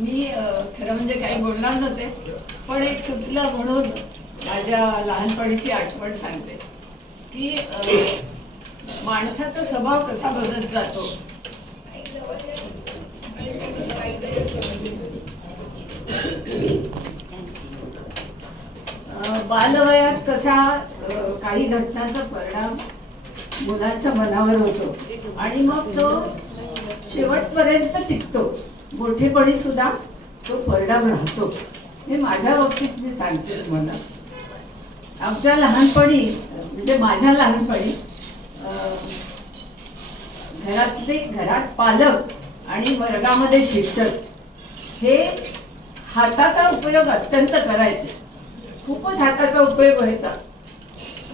मी खरं म्हणजे काही बोलणार नव्हते, पण एक सुचलं म्हणून माझ्या लहानपणीची आठवण सांगते की माणसाचा स्वभाव कसा बदलत जातो. बालवयात कसा काही घटनांचा परिणाम मुलाच्या मनावर होतो आणि मग तो शेवटपर्यंत टिकतो. मोठेपणी सुद्धा तो परिणाम राहतो. हे माझ्या बाबतीत मी सांगते तुम्हाला. आमच्या लहानपणी म्हणजे माझ्या लहानपणी घरात पालक आणि वर्गामध्ये शिक्षक हे हाताचा उपयोग अत्यंत करायचे. खूपच हाताचा उपयोग व्हायचा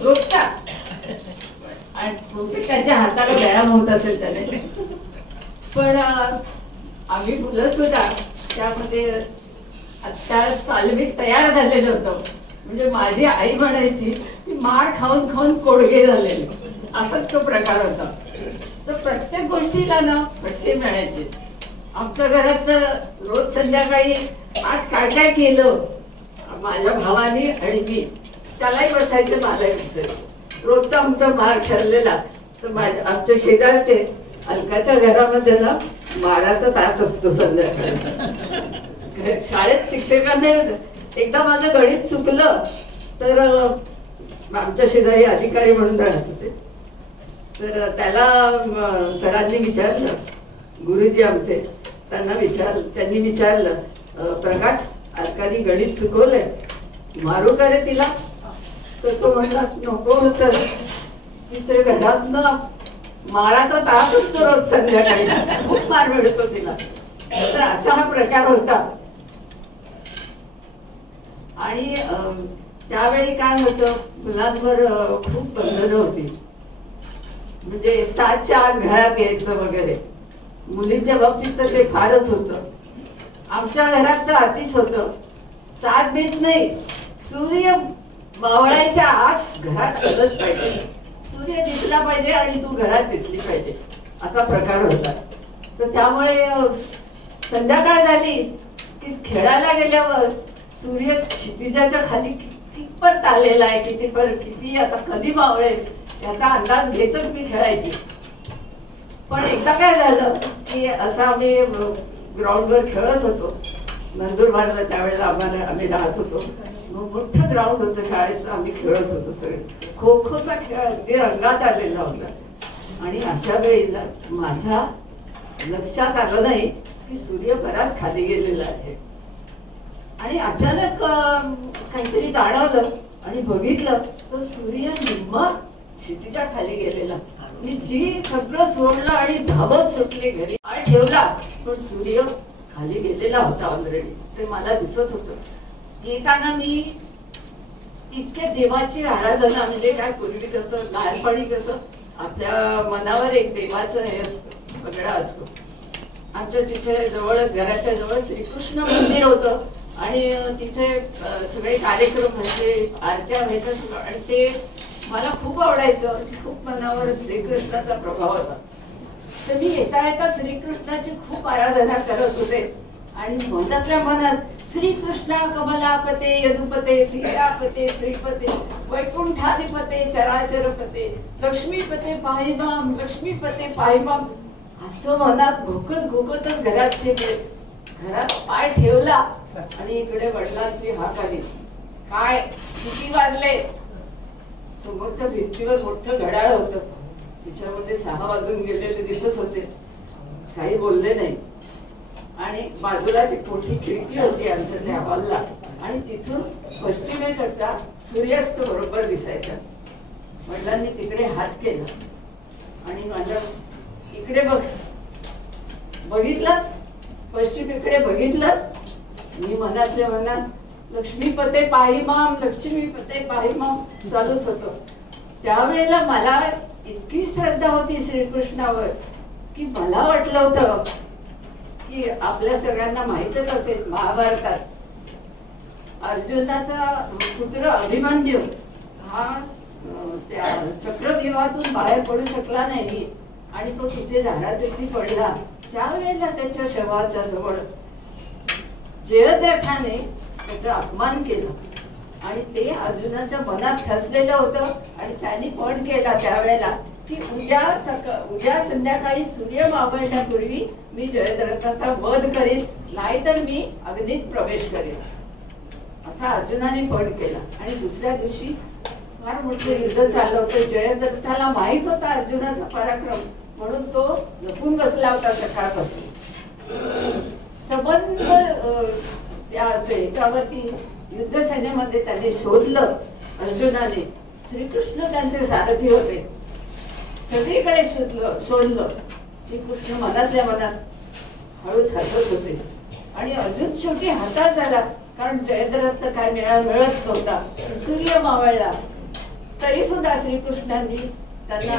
रोजचा. आणि बहुतेक त्यांच्या हाताला व्यायाम होत असेल त्याने. पण आम्ही मुलं सुद्धा त्यामध्ये त्या तालमीत तयार झालेलं होतं. म्हणजे माझी आई म्हणायची की मार खाऊन खाऊन कोडगे झालेले, असाच तो प्रकार होता. तर प्रत्येक गोष्टीला ना फटके मिळायचे. आमच्या घरात तर रोज संध्याकाळी आज काय काय केलं माझ्या भावाने आणि मी त्यालाही बसायचं, मलाही बसायचं. रोजचा आमचा मार ठरलेला. तर आमच्या शेजारचे अलकाच्या घरामध्ये ना माराचा तास असतो संध्याकाळी. शाळेत शिक्षकाने एकदा माझं गणित चुकलं तर आमच्या शेजारी अधिकारी म्हणून राहत होते. तर त्याला सरांनी विचारलं, गुरुजी आमचे त्यांनी विचारलं, प्रकाश अलकाने गणित चुकवलंय, मारू का रे तिला? तर तो म्हणला नको होत, तिच्या घरातनं माराचा तास असतो रोज संध्याकाळी, खूप मार मिळतो तिला. तर असा हा प्रकार होता. आणि त्यावेळी काय होतं, मुलांवर खूप बंधनं होती. म्हणजे 7च्या आत घरात यायचं वगैरे. मुलींच्या बाबतीत तर ते फारच होतं. आमच्या घरात तर अतिच होतं. 7 बीत नाही, सूर्य मावळायच्या आत घरात आलंच पाहिजे. सूर्य दिसला पाहिजे आणि तू घरात दिसली पाहिजे, असा प्रकार होता. तर त्यामुळे संध्याकाळ झाली की खेळायला गेल्यावर सूर्य क्षितिजाच्या खाली कितपत आलेला आहे, किती आता कधी मावळेल याचा अंदाज घेतच मी खेळायची. पण एकदा काय झालं की असं आम्ही ग्राउंडवर खेळत होतो. नंदुरबारला त्यावेळेला आम्ही राहत होतो. मोठं ग्राउंड होतं शाळेचं, आम्ही खेळत होतो सगळे. खो खोचा खेळ अगदी रंगात आलेला होता. आणि अशा वेळेला माझ्या लक्षात आलं नाही की सूर्य बराच खाली गेलेला आहे. आणि अचानक काहीतरी जाणवलं आणि बघितलं तर सूर्य निम्मा क्षितिजा खाली गेलेला. मी जी सगळं सोडलं आणि धावत सुटले घरी. पाय ठेवला पण सूर्य खाली गेलेला होता ऑलरेडी. ते मला दिसत होतं. येताना मी इतके देवाची आराधना, म्हणजे काय पूर्वी कसं लहानपणी कसं आपल्या मनावर एक देवाचं हे असतं, पगडा असतो. आमच्या तिथे जवळ, घराच्या जवळ श्रीकृष्ण मंदिर होतं आणि तिथे सगळे कार्यक्रम व्हायचे, आरत्या व्हायच्या सगळं. आणि ते मला खूप आवडायचं. खूप मनावर श्रीकृष्णाचा प्रभाव होता. तर मी येता येता श्रीकृष्णाची खूप आराधना करत होते. आणि मनातल्या मनात श्रीकृष्णा कमलापते यदुपते सीतापते श्रीपते वैकुंठाधिपते चराचरपते लक्ष्मीपते पाहिमाम लक्ष्मीपते पाहिमाम असं मनात घोकतच घरात शिरले. घरात पाय ठेवला आणि इकडे वडिलांची हाक आली. काय किती वाजले? समोरच्या भिंतीवर मोठं घड्याळ होतं. तिच्यामध्ये 6 वाजून गेलेले दिसत होते. काही बोलले नाही. आणि बाजूलाच एक मोठी खिडकी होती आमच्या त्या हॉलला. आणि तिथून पश्चिमेकडचा सूर्यास्त बरोबर दिसायचा. वडिलांनी तिकडे हात केला आणि माझ्या इकडे बघितलंस, पश्चिमेकडे बघितलंस. मी मनातल्या मनात लक्ष्मीपते पाहिमाम लक्ष्मीपते पाहिमाम चालूच होतं. त्यावेळेला मला इतकी श्रद्धा होती श्रीकृष्णावर की मला वाटलं होतं की आपल्या सगळ्यांना माहितच असेल, महाभारतात अर्जुनाचा पुत्र अभिमन्यू हा त्या चक्रव्यूहातून बाहेर पडू शकला नाही आणि तो तिथे झाडावरती पडला. त्यावेळेला त्याच्या शवाच्या जवळ जयद्रथाने त्याचा अपमान केला आणि ते अर्जुनाच्या मनात ठसलेलं होतं आणि त्यांनी पण केला त्यावेळेला की उद्या संध्याकाळी सूर्य मावळण्यापूर्वी मी जयद्रथाचा वध करेन, नाहीतर मी अग्नीत प्रवेश करेन, असा अर्जुनाने पण केला. आणि दुसऱ्या दिवशी फार मोठं युद्ध चाललं होतं. जयद्रथाला माहित होता अर्जुनाचा पराक्रम, म्हणून तो लपून बसला होता सकाळपासून. संबंध त्या याच्यावरती युद्ध सैन्यामध्ये त्याने शोधलं अर्जुनाने. श्रीकृष्ण त्यांचे सारथी होते. सगळीकडे शोधलं. श्रीकृष्ण मनातल्या मनात हळूच हसत होते आणि अर्जुन शेवटी हातात झाला, कारण जयद्रथ काय मिळत नव्हता. सूर्य मावळला तरी सुद्धा श्रीकृष्णांनी त्यांना,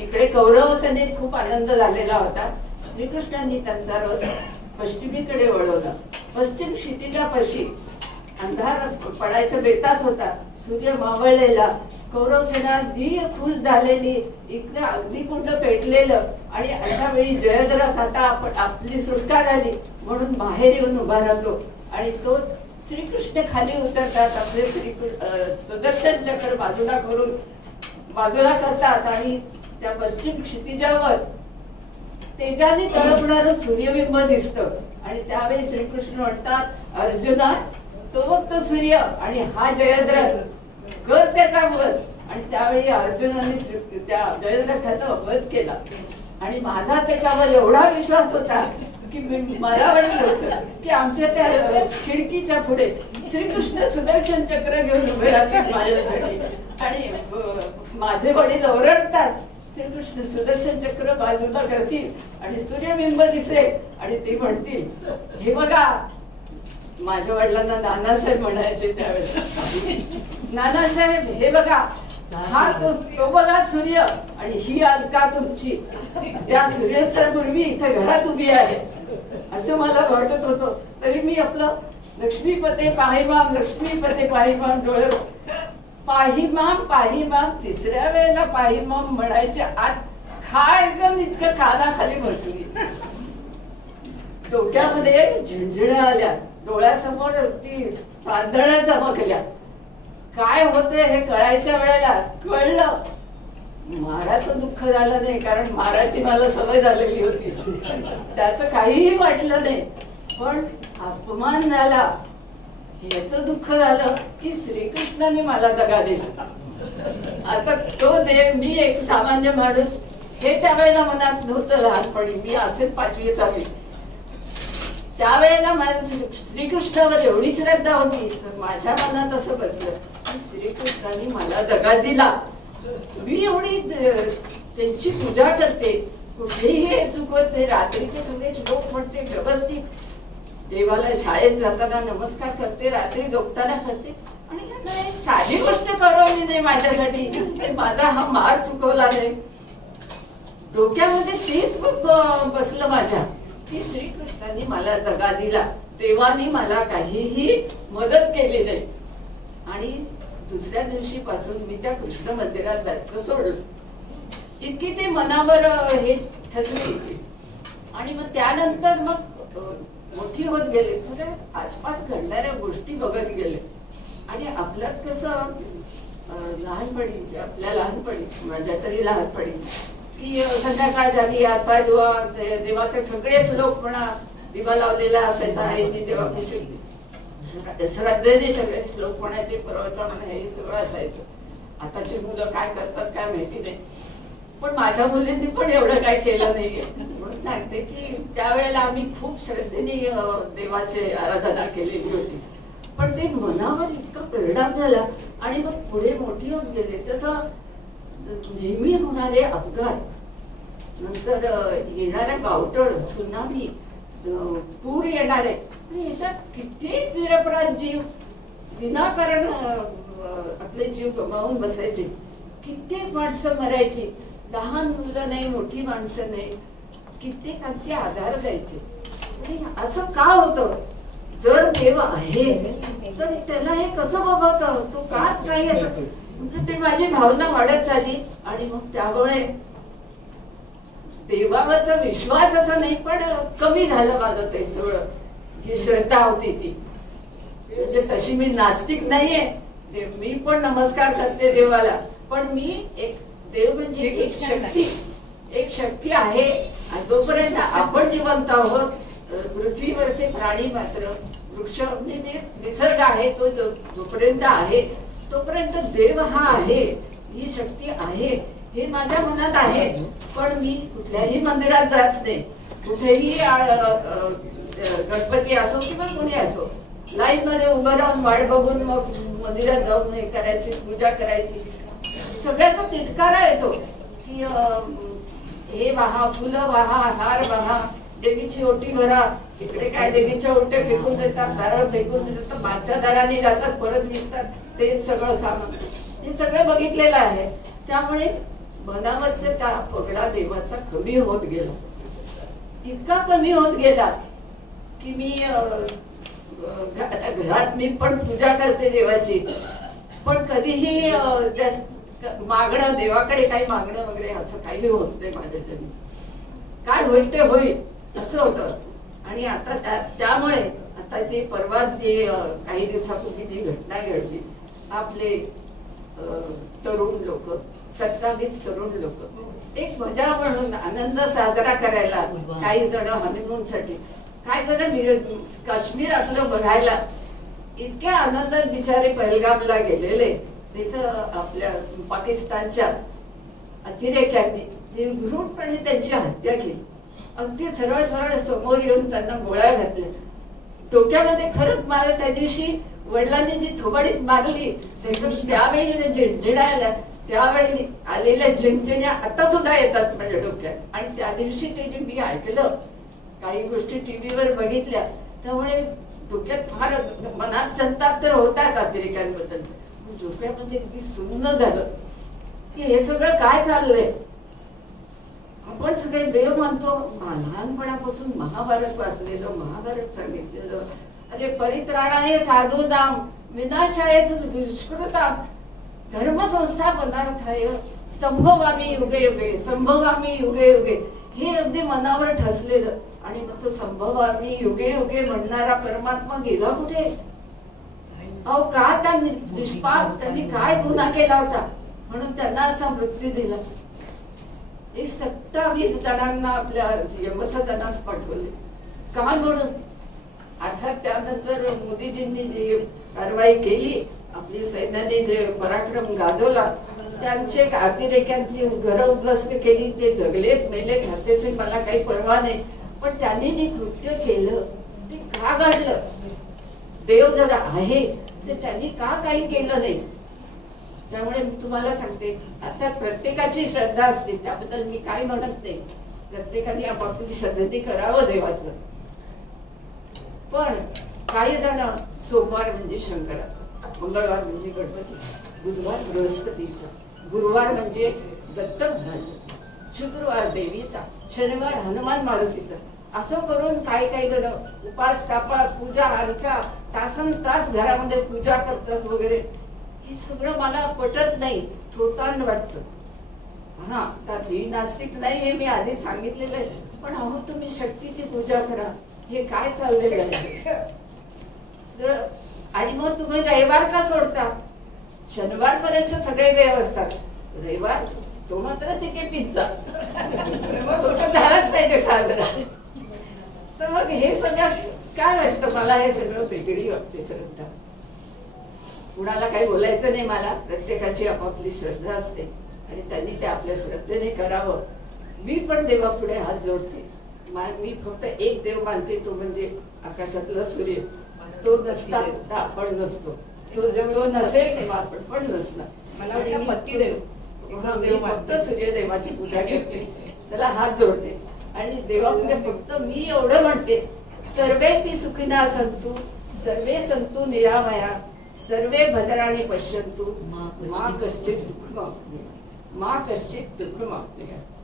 इकडे कौरव सेनेत खूप आनंद झालेला होता. श्रीकृष्णांनी त्यांचा रथ पश्चिमेकडे वळवला. पश्चिम क्षितिजापाशी अंधार पडायच्या बेतात होता. सूर्य मावळलेला. कौरव सेना जी खुश झालेली, इकडे अग्निकुंड पेटलेलं. आणि अशा वेळी जयद्रथ आता आपली सुटका झाली म्हणून बाहेर येऊन उभा राहतो आणि तोच श्रीकृष्ण खाली उतरतात. आपले सुदर्शन चक्र बाजूला करतात आणि त्या पश्चिम क्षितिजावर तेजाने तळपणारं सूर्यबिंब दिसतं. आणि त्यावेळी श्रीकृष्ण म्हणतात, अर्जुना तो सूर्य आणि हा जयद्रथ, कर त्याचा वध. आणि त्यावेळी अर्जुनाने त्या जयद्रथाचा वध केला. आणि माझा त्याच्यावर एवढा विश्वास होता की मला वाटत होतं की आमच्या त्या खिडकीच्या पुढे श्रीकृष्ण सुदर्शन चक्र घेऊन उभे राहतील माझ्यासाठी. आणि माझे वडील ओरडतात, श्रीकृष्ण सुदर्शन चक्र बाजूला करतील आणि सूर्यबिंब दिसेल आणि ते म्हणतील, हे बघा, माझ्या वडिलांना नानासाहेब म्हणायचे त्यावेळेस, नानासाहेब हे बघा, हा तो बघा सूर्य आणि ही अलका तुमची, त्या सूर्याच्या पूर्वी इथे घरात उभी आहे, असं मला वाटत होतं. तरी मी आपलं लक्ष्मीपते पाहिमाम, लक्ष्मीपते पाहिमाम डोळे पाहिमाम तिसऱ्या वेळेला पाहिमाम म्हणायच्या आत खाडकन इतकं कानाखाली बसली. डोक्यामध्ये झिणझिण्या आल्या, डोळ्यासमोर ती चांदण्या चमकल्या. काय होतंय हे कळायच्या वेळेला कळलं. माराचं दुःख झालं नाही, कारण माराची मला सवय झालेली होती, त्याचं काहीही वाटलं नाही. पण अपमान झाला याचं दुःख झालं की श्रीकृष्णाने मला दगा दिला. आता तो देव, मी एक सामान्य माणूस, हे त्यावेळेला मनात नव्हतं. लहानपणी मी असेल 5वी 6वी, त्यावेळेला माझ्या श्रीकृष्णावर एवढी श्रद्धा होती, तर माझ्या मनात असं बसलं की श्रीकृष्णाने मला दगा दिला. मी एवढी त्यांची पूजा करते, कुठेही चुकवत नाही. रात्रीचे सगळे श्लोक म्हणते व्यवस्थित, देवाला शाळेत जाताना नमस्कार करते, रात्री झोपताना करते. आणि यांना एक साधी गोष्ट करवली नाही माझ्यासाठी, माझा हा मार चुकवला नाही. डोक्यामध्ये तेच बसलं माझ्या की श्रीकृष्णांनी मला दगा दिला, देवानी मला काहीही मदत केली नाही. आणि दुसऱ्या दिवशीपासून मी त्या कृष्ण मंदिरात जायचं सोडलं. इतकी ते मनावर हे ठसली होती. आणि मग त्यानंतर मग मोठी होत गेले, सगळ्या आसपास घडणाऱ्या गोष्टी बघत गेले. आणि आपल्यात कसं लहानपणी, आपल्या लहानपणी, माझ्या तरी लहानपणी, की संध्याकाळ झाली, हातपाय धुवा, देवाचे सगळे श्लोक म्हणा, दिवा लावलेला असायचा आहे, देवाविषयी श्रद्धेने सगळे श्लोक म्हणायचे, प्रवचन म्हणा, हे सगळं असायचं. आताची मुलं काय करतात काय माहिती नाही, पण माझ्या मुलींनी पण एवढं काय केलं नाहीये. म्हणून सांगते की त्यावेळेला आम्ही खूप श्रद्धेने देवाची आराधना केलेली होती. पण ते मनावर इतका परिणाम झाला. आणि मग पुढे मोठी होत गेले तसं नेहमी होणारे अपघात, नंतर येणाऱ्या गावठळ, सुनामी, पूर येणारे, याच्यात कित्येक निरपराध जीव विनाकारण आपले जीव गमावून बसायचे. कित्येक माणसं मरायची, लहान मुलं नाही, मोठी माणसं नाही, कित्येकांचे आधार द्यायचे. आणि असं का होतं? जर देव आहे तर त्याला हे कसं बघवतं, तो काच नाही येत. म्हणजे ते माझी भावना वाढत चालली. आणि मग त्यामुळे देवावरचा विश्वास असा नाही, पण कमी झालं माझं ते सगळं. जी श्रद्धा होती ती. म्हणजे तशी मी नास्तिक नाहीये, मी पण नमस्कार करते देवाला, पण मी एक देव म्हणजे एक शक्ती आहे. जोपर्यंत आपण जिवंत आहोत, पृथ्वीवरचे प्राणी मात्र, वृक्ष म्हणजे निसर्ग आहे तो जोपर्यंत आहे तोपर्यंत देव हा आहे, ही शक्ती आहे, हे माझ्या मनात आहे. पण मी कुठल्याही मंदिरात जात नाही, कुठेही गणपती असो किंवा कोणी असो, लाईन मध्ये उभं राहून वाट बघून मग मंदिरात जाऊन हे करायची, पूजा करायची. सगळ्याचा तिटकारा येतो की हे वाहा, फुलं वाहा, हार वाहा, देवीची ओटी भरा. इकडे काय देवीच्या ओट्या फेकून देतात, नारळ फेकून देतात, मागच्या दाराने जातात, परत निघतात, तेच सगळं सामान. हे सगळं बघितलेलं आहे. त्यामुळे मनावरचा त्या पगडा देवाचा कमी होत गेला, इतका कमी होत गेला की मी आता घरात मी पण पूजा करते देवाची, पण कधीही मागणं, देवाकडे काही मागणं वगैरे असं काही होत नाही माझ्याच्याने. काय होईल ते होईल असं होतं. आणि आता त्यामुळे आता जे परवाच जे काही दिवसापूर्वी जी घटना घडली, आपले तरुण लोक, 27 तरुण लोक एक मजा म्हणून आनंद साजरा करायला, काही जण हनीमून साठी, काही जण काश्मीर आपलं बघायला, इतक्या आनंदात बिचारे पहलगामला गेलेले. तिथं आपल्या पाकिस्तानच्या अतिरेक्यांनी निर्घृणपणे त्यांची हत्या केली. अगदी सरळ सरळ समोर येऊन त्यांना गोळ्या घातल्या डोक्यामध्ये. खरंच मला त्या दिवशी वडिलांनी जी थोबाडीत मारली, त्यावेळी झिणझिण्या आल्या, त्यावेळी आलेल्या झिणझिण्या आता सुद्धा येतात माझ्या डोक्यात. आणि त्या दिवशी ते जे मी ऐकलं, काही गोष्टी टीव्हीवर बघितल्या, त्यामुळे डोक्यात फार मनात संताप तर होताच अतिरेक्यांबद्दल. डोक्यामध्ये अगदी सुन्न झालं की हे सगळं काय चाललंय. आपण सगळे देव मानतो, लहानपणापासून महाभारत वाचलेलं, महाभारत सांगितलेलं, अरे परित्राणाय साधूनाम विनाशाय दुष्कृताम धर्मसंस्थापनार्थाय संभवामी युगे युगे, संभवामी युगे युगे, हे अगदी मनावर ठसलेलं. आणि मग तो संभवामी युगे युगे म्हणणारा परमात्मा गेला कुठे? अहो का त्या निष्पाप, त्यांनी काय गुन्हा केला होता म्हणून त्यांना असा मृत्यू दिला? हे 27 जणांना आपल्या यमसदनास पाठवले का म्हणून? अर्थात त्यानंतर मोदीजींनी जी कारवाई केली, आपली सैन्याने जे पराक्रम गाजवला, त्यांचे अतिरेक्यांची घरं उद्ध्वस्त केली, ते जगलेत मेले, घरच्याची मला काही पर्वा नाही. पण त्यांनी जे कृत्य केलं ते का घडलं? देव जर आहे ते त्यांनी का काही केलं नाही? त्यामुळे मी तुम्हाला सांगते, अर्थात प्रत्येकाची श्रद्धा असते, त्याबद्दल मी काय म्हणत नाही. प्रत्येकाने आपापली श्रद्धेने करावं देवाचं. पण काही जण सोमवार म्हणजे शंकराचा, मंगळवार म्हणजे गणपती, बुधवार बृहस्पतीचा, गुरुवार म्हणजे दत्त महाराजाचा, शुक्रवार देवीचा, शनिवार हनुमान मारुतीचा, असं करून काही काही जण उपास तापास पूजा अर्चा तासन तास घरामध्ये पूजा करतात वगैरे. हे सगळं मला पटत नाही, थोतांड वाटतं. हा, तर मी नास्तिक नाही हे मी आधी सांगितलेलं आहे, पण अहो तुम्ही शक्तीची पूजा करा. हे काय चाललेलं आहे? आणि मग तुम्ही रविवार का सोडता? शनिवार पर्यंत सगळे देव असतात, रविवार तो मात्र सिके पिझ्झा झालाच पाहिजे साजरा. तर मग हे सगळं काय वाटतं मला? हे सगळं वेगळी वाटते श्रद्धा. कुणाला काही बोलायचं नाही मला, प्रत्येकाची आपापली श्रद्धा असते आणि त्यांनी ते आपल्या श्रद्धेने करावं. मी पण देवापुढे हात जोडते. मी फक्त एक देव मानते, तो म्हणजे आकाशातला सूर्य. तो नसता आपण नसतो, तो नसेल तेव्हा आपण पण नसणार. मला वाटतं पतिदेव, फक्त सूर्यदेवाची पूजा करते, त्याला हात जोडते आणि देवापुढे फक्त मी एवढं म्हणते, सर्वे सुखिना संतु, सर्वे संतु निरामया, सर्वे भद्राणि पश्यन्तु, मा कश्चित् दुःखमाप्नुयात्, मा कश्चित् दुःखमाप्नुयात्.